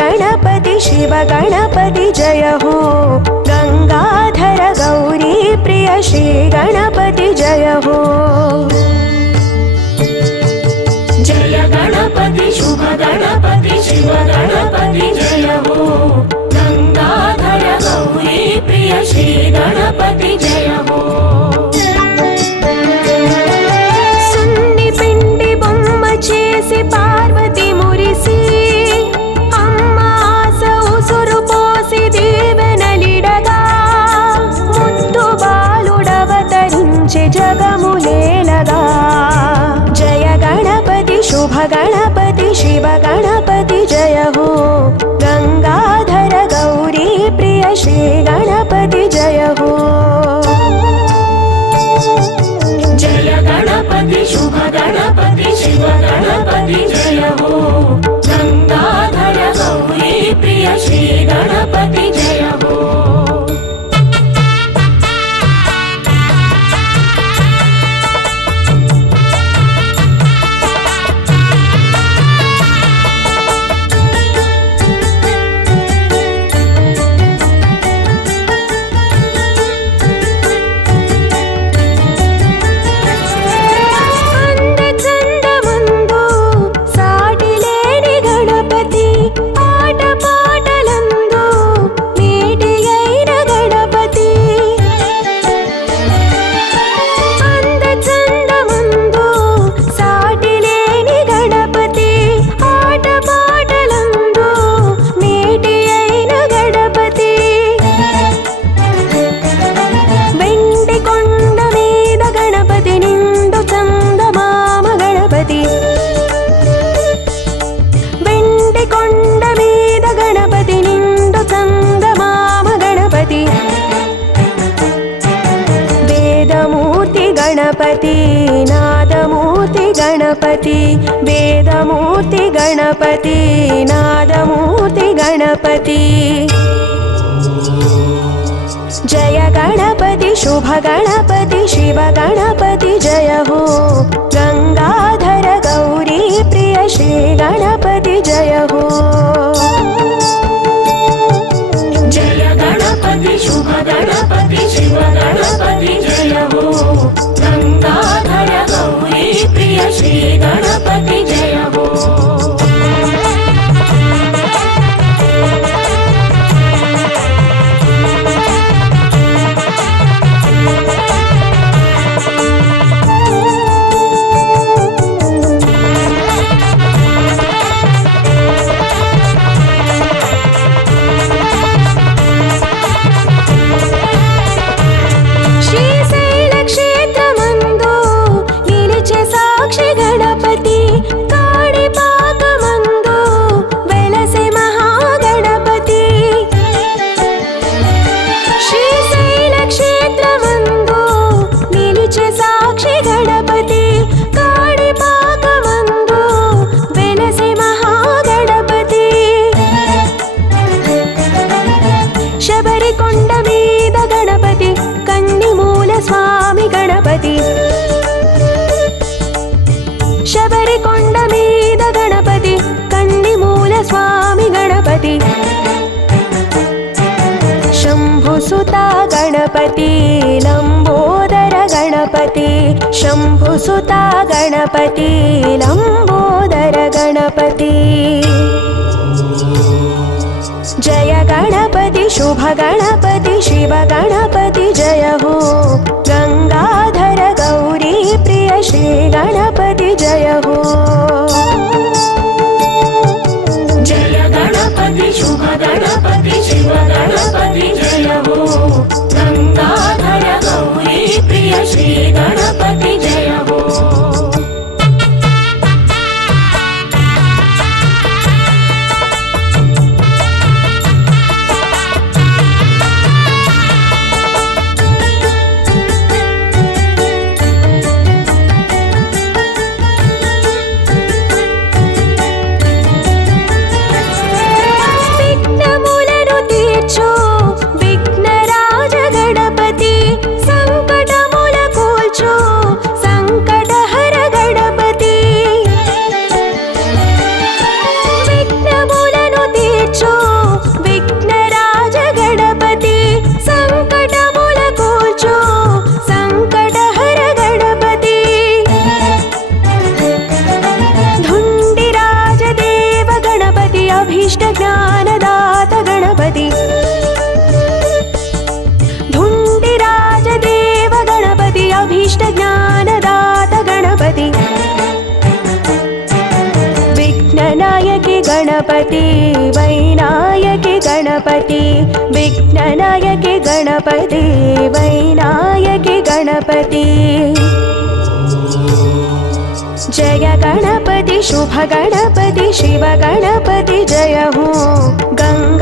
गणपति शिव गणपति जय हो गंगाधर गौरी प्रिय श्री गणपति जय हो जय गणपति शुभ गणपति शिव गणपति जय हो गंगाधर गौरी प्रिय श्री गणपति जय हो सुन्नि पिंडी बोम्म चेसी पार्वती मुरिसी अम्म आस उसुरु पोसी दीवेनलिडगा मुद्दु बालुडवतरिंचे जगमुलेलगा जय गणपति शुभ गणपति शिव गणपति जय हो गंगाधर गौरी प्रिय श्री गणपति जय हो जय गणपति शुभ गणपति शिव गणपति जय हो गंगाधर गौरी प्रिय श्री गणपति जय हो नादमूर्ति गणपति वेदमूर्ति गणपति नादमूर्ति गणपति जय गणपति शुभ गणपति शिव गणपति जय हो गंगाधर गौरी प्रिय श्री गणपति जय हो जय गणपति शुभ गणपति शिव गणपति जय हो गंगाधर गौरी प्रिय श्री गणपति जय हो शबरिकोंड मीद गणपति कन्निमूल स्वामी गणपति शंभुसुता गणपति लंबोदर गणपति शंभुसुता गणपति लंबोदर गणपति जय गणपति शुभ गणपति शिव गणपति जय हो गंगाधर गौरी प्रिय श्री गणपति जय हो जय गणपति शुभ गणपति शिव गणपति जय हो गंगाधर गौरी प्रिय श्री गणपति जय हो इष्ट ज्ञानदात गणपति विघ्ननायकि गणपति वैनायकि गणपति विघ्ननायकि गणपति वैनायकि गणपति जय गणपति शुभ गणपति शिव गणपति जय हो गंगा